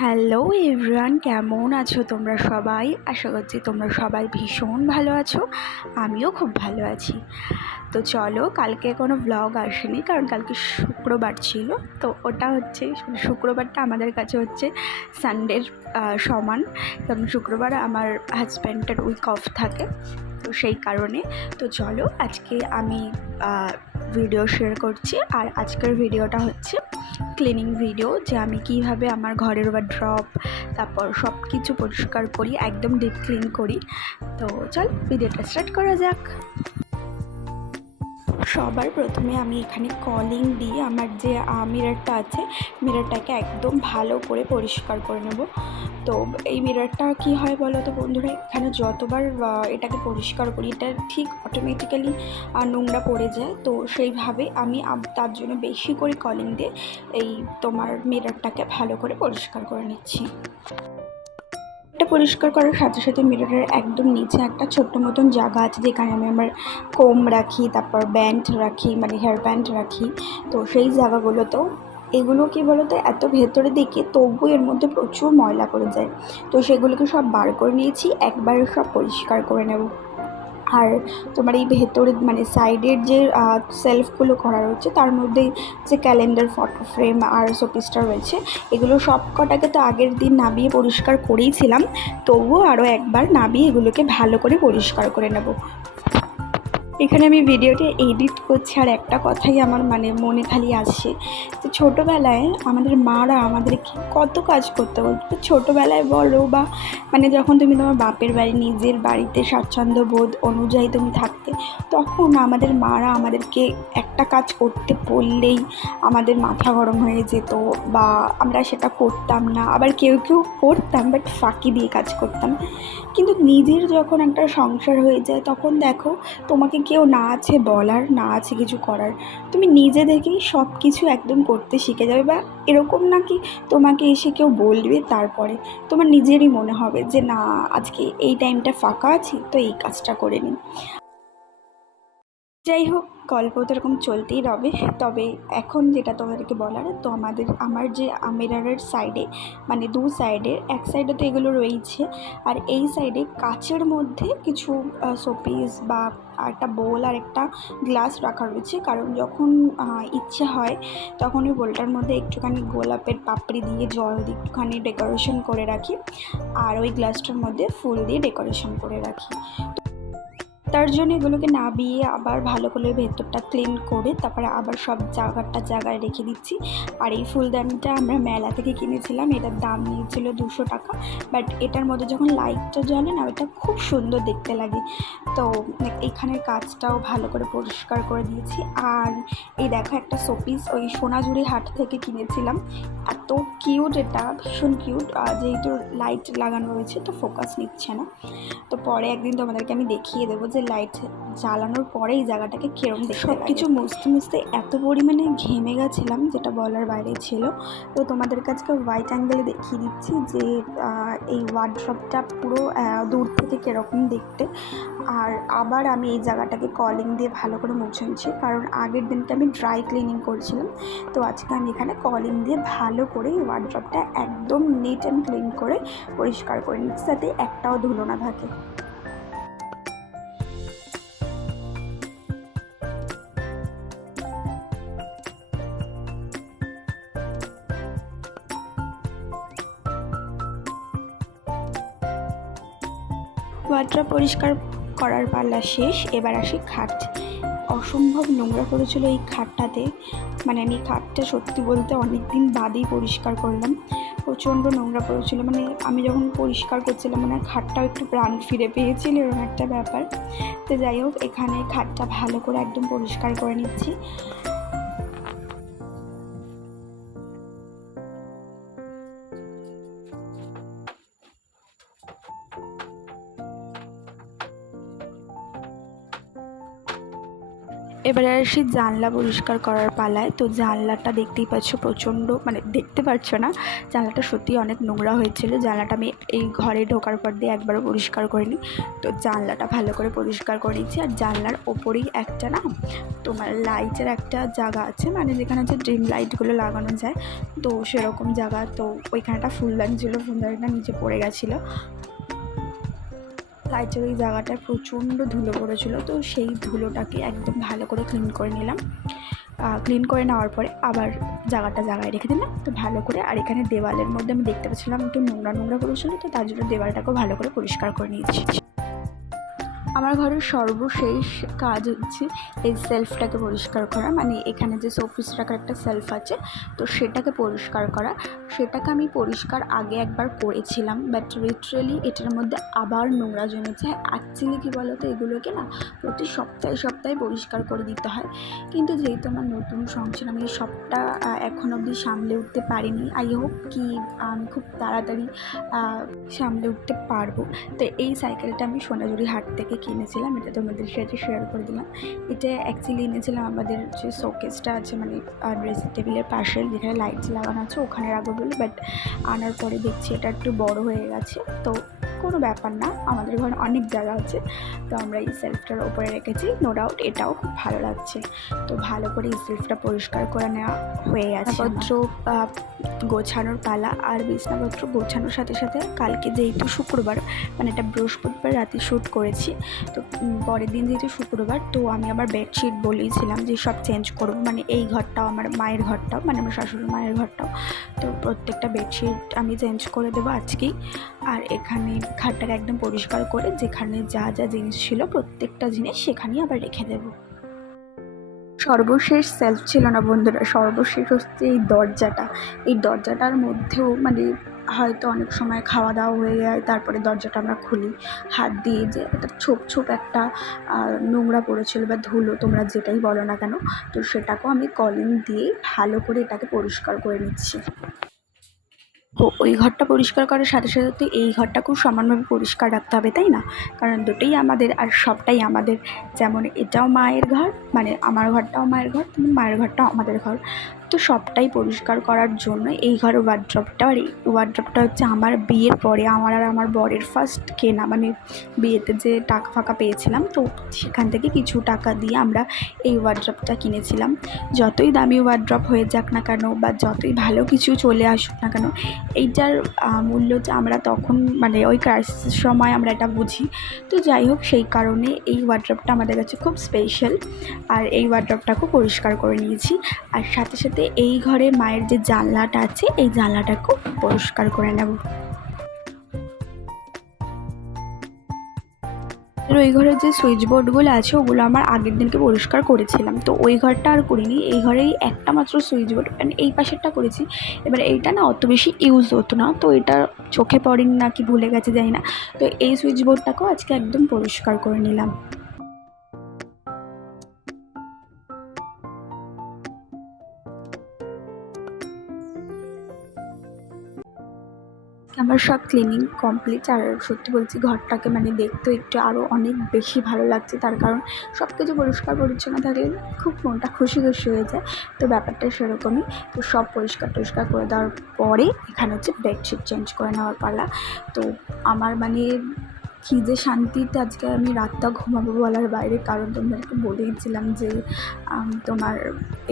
Hello everyone, কেমন আছো তোমরা সবাই? আশা করছি তোমরা সবাই ভীষণ ভালো আছো, আমিও খুব ভালো আছি। তো চলো, কালকে কোনো ব্লগ আসেনি, কারণ কালকে শুক্রবার ছিল। তো ওটা হচ্ছে শুক্রবারটা আমাদের কাছে হচ্ছে সানডের সমান। কারণ শুক্রবার আমার হাজব্যান্ডের উইক অফ থাকে, তো সেই কারণে। তো চলো, আজকে আমি ভিডিও শেয়ার করছি। আর আজকের ভিডিওটা হচ্ছে ক্লিনিং ভিডিও যে আমি কীভাবে আমার ঘরের বা ড্রপ তারপর সব কিছু পরিষ্কার করি, একদম ডিপ ক্লিন করি। তো চল ভিডিওটা স্টার্ট করা যাক। সবার প্রথমে আমি এখানে কলিং দিয়ে আমার যে মিরারটা আছে মিরারটাকে একদম ভালো করে পরিষ্কার করে নেব। তো এই মিরারটা কি হয় বলো তো বন্ধুরা? এখানে যতবার এটাকে পরিষ্কার করি, এটা ঠিক অটোমেটিক্যালি নোংরা পড়ে যায়। তো সেইভাবে আমি তার জন্য বেশি করে কলিং দিয়ে এই তোমার মিরারটাকে ভালো করে পরিষ্কার করে নিচ্ছি। এটা পরিষ্কার করার সাথে সাথে মিররের একদম নিচে একটা ছোট্ট মতন জায়গা আছে, যেখানে আমি আমার কোম রাখি, তারপর ব্যান্ড রাখি মানে হেয়ার ব্যান্ড রাখি। তো সেই জায়গাগুলোতেও এগুলো কী বলতো, এত ভেতরে দিকে তবু এর মধ্যে প্রচুর ময়লা করে যায়। তো সেগুলোকে সব বার করে নিয়েছি, একবারে সব পরিষ্কার করে নেব। আর তোমার এই ভেতরে মানে সাইডের যে সেলফগুলো করা রয়েছে, তার মধ্যে যে ক্যালেন্ডার ফটো ফ্রেম আর শোপিসটা রয়েছে, এগুলো সব কটাকে তো আগের দিন নাবিয়ে পরিষ্কার করেইছিলাম তবুও আরও একবার নাবিয়ে এগুলোকে ভালো করে পরিষ্কার করে নেব। এখানে আমি ভিডিওটি এডিট করছি আর একটা কথাই আমার মানে মনে খালি আসে তো ছোটোবেলায় আমাদের মারা আমাদেরকে কত কাজ করতে বলতো। ছোটোবেলায় বলো বা মানে যখন তুমি তোমার বাপের বাড়ি, নিজের বাড়িতে স্বাচ্ছন্দ্য বোধ অনুযায়ী তুমি থাকতে, তখন আমাদের মারা আমাদেরকে একটা কাজ করতে বললেই আমাদের মাথা গরম হয়ে যেত বা আমরা সেটা করতাম না। আবার কেউ কেউ করতাম বাট ফাঁকি দিয়ে কাজ করতাম। কিন্তু নিজের যখন একটা সংসার হয়ে যায়, তখন দেখো তোমাকে কেউ না আছে বলার, না আছে কিছু করার। তুমি নিজে থেকেই সব কিছু একদম করতে শিখে যাবে বা এরকম নাকি তোমাকে এসে কেউ বলবে তারপরে। তোমার নিজেরই মনে হবে যে, না, আজকে এই টাইমটা ফাঁকা আছি, তো এই কাজটা করে নিই যাই হোক গল্প তো এরকম চলতেই রবে। তবে এখন যেটা তোমাদেরকে বলার, তো আমাদের, আমার যে মিরারের সাইডে মানে দু সাইডে এক সাইডে তো এগুলো রয়েছে আর এই সাইডে কাচের মধ্যে কিছু শোপিস বা একটা বোল আর একটা গ্লাস রাখা রয়েছে। কারণ যখন ইচ্ছে হয়, তখন ওই বোলটার মধ্যে একটুখানি গোলাপের পাপড়ি দিয়ে জল দিয়ে একটুখানি ডেকোরেশন করে রাখি। আর ওই গ্লাসটার মধ্যে ফুল দিয়ে ডেকোরেশন করে রাখি। তার জন্য এগুলোকে নাবিয়ে আবার ভালো করে ভেতরটা ক্লিন করে তারপরে আবার সব জায়গাটা জায়গায় রেখে দিচ্ছি। আর এই ফুলদানিটা আমরা মেলা থেকে কিনেছিলাম, এটার দাম নিয়েছিল দুশো টাকা। বাট এটার মধ্যে যখন লাইটটা জ্বলে না, ওটা খুব সুন্দর দেখতে লাগে। তো এখানের কাজটাও ভালো করে পরিষ্কার করে দিয়েছি। আর এই দেখো একটা শোপিস ওই সোনাঝুরি হাট থেকে কিনেছিলাম। এত কিউট এটা, ভীষণ কিউট যেহেতু লাইট লাগানো রয়েছে, তো ফোকাস নিচ্ছে না। তো পরে একদিন তোমাদেরকে আমি দেখিয়ে দেবো যে লাইট জ্বালানোর পরে এই জায়গাটাকে কেরম সব কিছু মুছতে মুছতে এত পরিমাণে ঘেমে গেছিলাম, যেটা বলার বাইরে ছিল। তো তোমাদের কাছে হোয়াইট অ্যাঙ্গেলে দেখিয়ে দিচ্ছি যে এই ওয়ার্ডশপটা পুরো দূর থেকে কীরকম দেখতে। আর আবার আমি এই জায়গাটাকে কলিং দিয়ে ভালো করে মুছে নিচ্ছি। কারণ আগের দিনটা আমি ড্রাই ক্লিনিং করছিলাম। তো আজকে আমি এখানে কলিং দিয়ে ভালো করে এই ওয়ার্ড্রপটা একদম নিট অ্যান্ড ক্লিন করে পরিষ্কার করে নিচ্ছি, যাতে একটাও ধুলো না থাকে। পরিষ্কার করার পাল্লা শেষ। এবার আসি খাট। অসম্ভব নোংরা পড়েছিল এই খাটটাতে। মানে আমি খাটটা সত্যি বলতে অনেক দিন বাদেই পরিষ্কার করলাম। প্রচণ্ড নোংরা পড়েছিল মানে আমি যখন পরিষ্কার করছিলাম মানে খাটটাও একটু প্রাণ ফিরে পেয়েছিল এরকম একটা ব্যাপার। তো যাই হোক, এখানে খাটটা ভালো করে একদম পরিষ্কার করে নিচ্ছি। এবারে আসি জানলা পরিষ্কার করার পালায়। তো জানলাটা দেখতেই পাচ্ছ প্রচণ্ড মানে দেখতে পাচ্ছ না, জানলাটা সত্যি অনেক নোংরা হয়েছিল। জানলাটা আমি এই ঘরে ঢোকার পর দিয়ে একবারও পরিষ্কার করিনি। তো জানলাটা ভালো করে পরিষ্কার করে দিচ্ছি আর জানলার ওপরেই একটা না, তোমার লাইটের একটা জায়গা আছে মানে যেখানে যে ড্রিম লাইটগুলো লাগানো যায়। তো সেরকম জায়গা, তো ওইখানটা ফুলদানি ছিল ফুলদানিটা নিচে পড়ে গেছিল। লাইটের ওই জায়গাটায় প্রচণ্ড ধুলো পড়েছিল, তো সেই ধুলোটাকে একদম ভালো করে ক্লিন করে নিলাম। ক্লিন করে নেওয়ার পরে আবার জায়গাটা জায়গায় রেখে দিলাম, তো ভালো করে। আর এখানে দেওয়ালের মধ্যে আমি দেখতে পাচ্ছিলাম একটু নোংরা নোংরা করেছিল তো তার জন্য দেওয়ালটাকেও ভালো করে পরিষ্কার করে নিয়েছি। আমার ঘরের সর্বশেষ কাজ হচ্ছে এই সেলফটাকে পরিষ্কার করা। মানে এখানে যে শোপিস রাখার একটা সেলফ আছে, তো সেটাকে পরিষ্কার করা। সেটাকে আমি পরিষ্কার আগে একবার করেছিলাম বাট লিটারেলি এটার মধ্যে আবার নোংরা জমেছে। অ্যাকচুয়ালি কী বলো তো এগুলোকে না প্রতি সপ্তাহে সপ্তাহে পরিষ্কার করে দিতে হয়। কিন্তু যেহেতু আমার নতুন সংসার, আমি সবটা এখন অবধি সামলে উঠতে পারিনি। আই হোপ কি, আমি, খুব তাড়াতাড়ি সামলে উঠতে পারব। তো এই সাইকেলটা আমি সোনাঝুরি হাট থেকে কিনেছিলাম এটা তোমাদের সাথে শেয়ার করে দিলাম। এটা অ্যাকচুয়ালি এনেছিলাম আমাদের যে শোকেসটা আছে মানে ড্রেসিং টেবিলের পাশে যেখানে লাইটস লাগানো আছে, ওখানে রাখব বলে বাট আনার পরে দেখছি এটা একটু বড় হয়ে গেছে। তো কোনো ব্যাপার না, আমাদের ঘরে অনেক জায়গা আছে, তো আমরা এই সেলফটার ওপরে রেখেছি নো ডাউট এটাও খুব ভালো লাগছে। তো ভালো করে এই সেলফটা পরিষ্কার করে নেওয়া হয়ে গেছে পত্র গোছানোর পালা আর বিছনাপত্র গোছানোর সাথে সাথে কালকে যেহেতু শুক্রবার মানে এটা বৃহস্পতিবার রাতে শ্যুট করেছি, তো পরের দিন যেহেতু শুক্রবার, তো আমি আবার বেডশিট বলেইছিলাম যে সব চেঞ্জ করব মানে এই ঘরটাও আমার মায়ের ঘরটাও মানে আমার শাশুড়ি মায়ের ঘরটাও। তো প্রত্যেকটা বেডশিট আমি চেঞ্জ করে দেবো আজকেই, আর এখানে খাটটাকে একদম পরিষ্কার করে যেখানে যা যা জিনিস ছিল, প্রত্যেকটা জিনিস সেখানেই আবার রেখে দেবো। সর্বশেষ সেলফ ছিল না বন্ধুরা, সর্বশেষ হচ্ছে এই দরজাটা। এই দরজাটার মধ্যেও মানে হয়তো অনেক সময় খাওয়া দাওয়া হয়ে যায়, তারপরে দরজাটা আমরা খুলি। হাত দিয়ে যে একটা ছোপ ছোপ একটা নোংরা পড়েছিল বা ধুলো, তোমরা যেটাই বলো না কেন, তো সেটাকেও আমি কলিং দিয়ে ভালো করে এটাকে পরিষ্কার করে নিচ্ছি। তো ওই ঘরটা পরিষ্কার করার সাথে সাথে তো এই ঘরটা খুব সমানভাবে পরিষ্কার রাখতে হবে, তাই না? কারণ দুটোই আমাদের আর সবটাই আমাদের, যেমন এটাও মায়ের ঘর মানে আমার ঘরটাও মায়ের ঘর তেমন মায়ের ঘরটাও আমাদের ঘর। তো সবটাই পরিষ্কার করার জন্য এই ঘরের ওয়ার্ড্রপটা আর এই ওয়ার্ড্রপটা হচ্ছে আমার বিয়ের পরে, আমার আর আমার বরের ফার্স্ট কেনা মানে বিয়েতে যে টাকা ফাঁকা পেয়েছিলাম, তো সেখান থেকে কিছু টাকা দিয়ে আমরা এই ওয়ার্ড্রপটা কিনেছিলাম। যতই দামি ওয়ার্ড্রপ হয়ে যাক না কেন বা যতই ভালো কিছু চলে আসুক না কেন, এইটার মূল্য যে আমরা তখন মানে ওই ক্রাইসিসের সময় আমরা এটা বুঝি। তো যাই হোক, সেই কারণে এই ওয়ার্ড্রপটা আমাদের কাছে খুব স্পেশাল আর এই ওয়ার্ড্রপটাকেও পরিষ্কার করে নিয়েছি। আর সাথে সাথে এই ঘরে মায়ের যে জানলাটা আছে, এই জানলাটাকেও পরিষ্কার করে নেব। ওই ঘরের যে সুইচ বোর্ডগুলো আছে, ওগুলো আমার আগের দিনকে পরিষ্কার করেছিলাম। তো ওই ঘরটা আর করিনি, এই ঘরেই একটা মাত্র সুইচ বোর্ড মানে এই পাশেরটা করেছি। এবার এইটা না অত বেশি ইউজ হতো না, তো এটা চোখে পড়েনি না কি ভুলে গেছে, জানি না। তো এই সুইচ বোর্ডটাকেও আজকে একদম পরিষ্কার করে নিলাম। আমার সব ক্লিনিং কমপ্লিট আর সত্যি বলছি ঘরটাকে মানে দেখতে একটু আরও অনেক বেশি ভালো লাগছে। তার কারণ সব কিছু পরিষ্কার পরিচ্ছন্ন থাকলে খুব মনটা খুশি খুশি হয়ে যায়। তো ব্যাপারটা সেরকমই। তো সব পরিষ্কার টরিষ্কার করে দেওয়ার পরে এখানে হচ্ছে বেডশিট চেঞ্জ করে নেওয়ার পালা। তো আমার মানে কী যে শান্তিতে আজকে আমি রাতটা ঘুমাবো বলার বাইরে, কারণ তোমাদেরকে বলেইছিলাম যে তোমার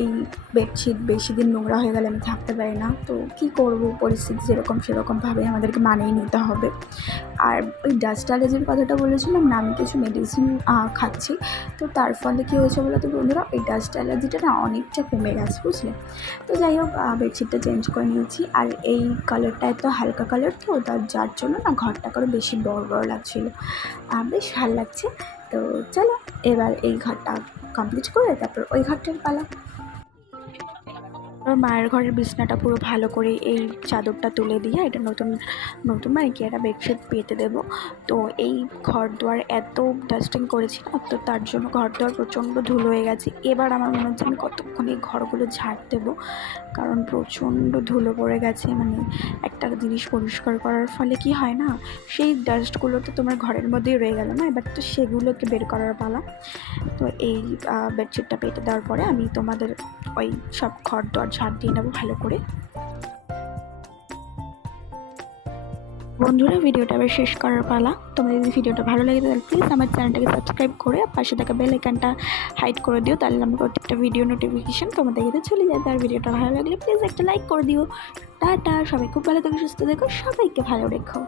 এই বেডশিট বেশি দিন নোংরা হয়ে গেলে আমি থাকতে পারি না। তো কী করব? পরিস্থিতি যেরকম সেরকমভাবে আমাদেরকে মানিয়ে নিতে হবে। আর ওই ডাস্ট অ্যালার্জির কথাটা বলেছিলাম না, আমি কিছু মেডিসিন খাচ্ছি। তো তার ফলে কী হয়েছে বলো তো বন্ধুরা? ওই ডাস্ট অ্যালার্জিটা না অনেকটা কমে গেছে, বুঝলে? তো যাই হোক বেডশিটটা চেঞ্জ করে নিয়েছি। আর এই কালারটা এত হালকা কালার তো, তার, যার জন্য না ঘরটা করে বেশি বড় বড় লাগছিল বেশ ভালো লাগছে। তো চলো, এবার এই ঘরটা কমপ্লিট করে তারপর ওই ঘরটার পালা। আমার মায়ের ঘরের বিছনাটা পুরো ভালো করে এই চাদরটা তুলে দিয়ে এটা নতুন নতুন মানে কি, একটা বেডশিট পেতে দেবো। তো এই ঘর দুয়ার এত ডাস্টিং করেছি না, তো তার জন্য ঘর দুয়ার প্রচণ্ড ধুলো হয়ে গেছে। এবার আমার মনে হচ্ছে আমি কতক্ষণ এই ঘরগুলো ঝাড় দেবো, কারণ প্রচণ্ড ধুলো পড়ে গেছে। মানে একটা জিনিস পরিষ্কার করার ফলে কি হয় না, সেই ডাস্টগুলো তো তোমার ঘরের মধ্যেই রয়ে গেল না, এবার তো সেগুলোকে বের করার পালা। তো এই বেডশিটটা পেতে দেওয়ার পরে আমি তোমাদের ওই সব ঘর দর ঝাড় দিয়ে নেব ভালো করে। বন্ধুরা, ভিডিওটা আবার শেষ করার পালা। তোমাদের যদি ভিডিওটা ভালো লাগে, তাহলে প্লিজ আমার চ্যানেলটাকে সাবস্ক্রাইব করে পাশে থাকা বেল আইকনটা হাইড করে দিও, তাহলে আমার প্রত্যেকটা ভিডিও নোটিফিকেশন তোমাদের কাছে চলে যাবে আর ভিডিওটা ভালো লাগলে প্লিজ একটা লাইক করে দিও। টাটা, সবাই খুব ভালো থেকো, সুস্থ দেখো সবাইকে ভালো রেখো।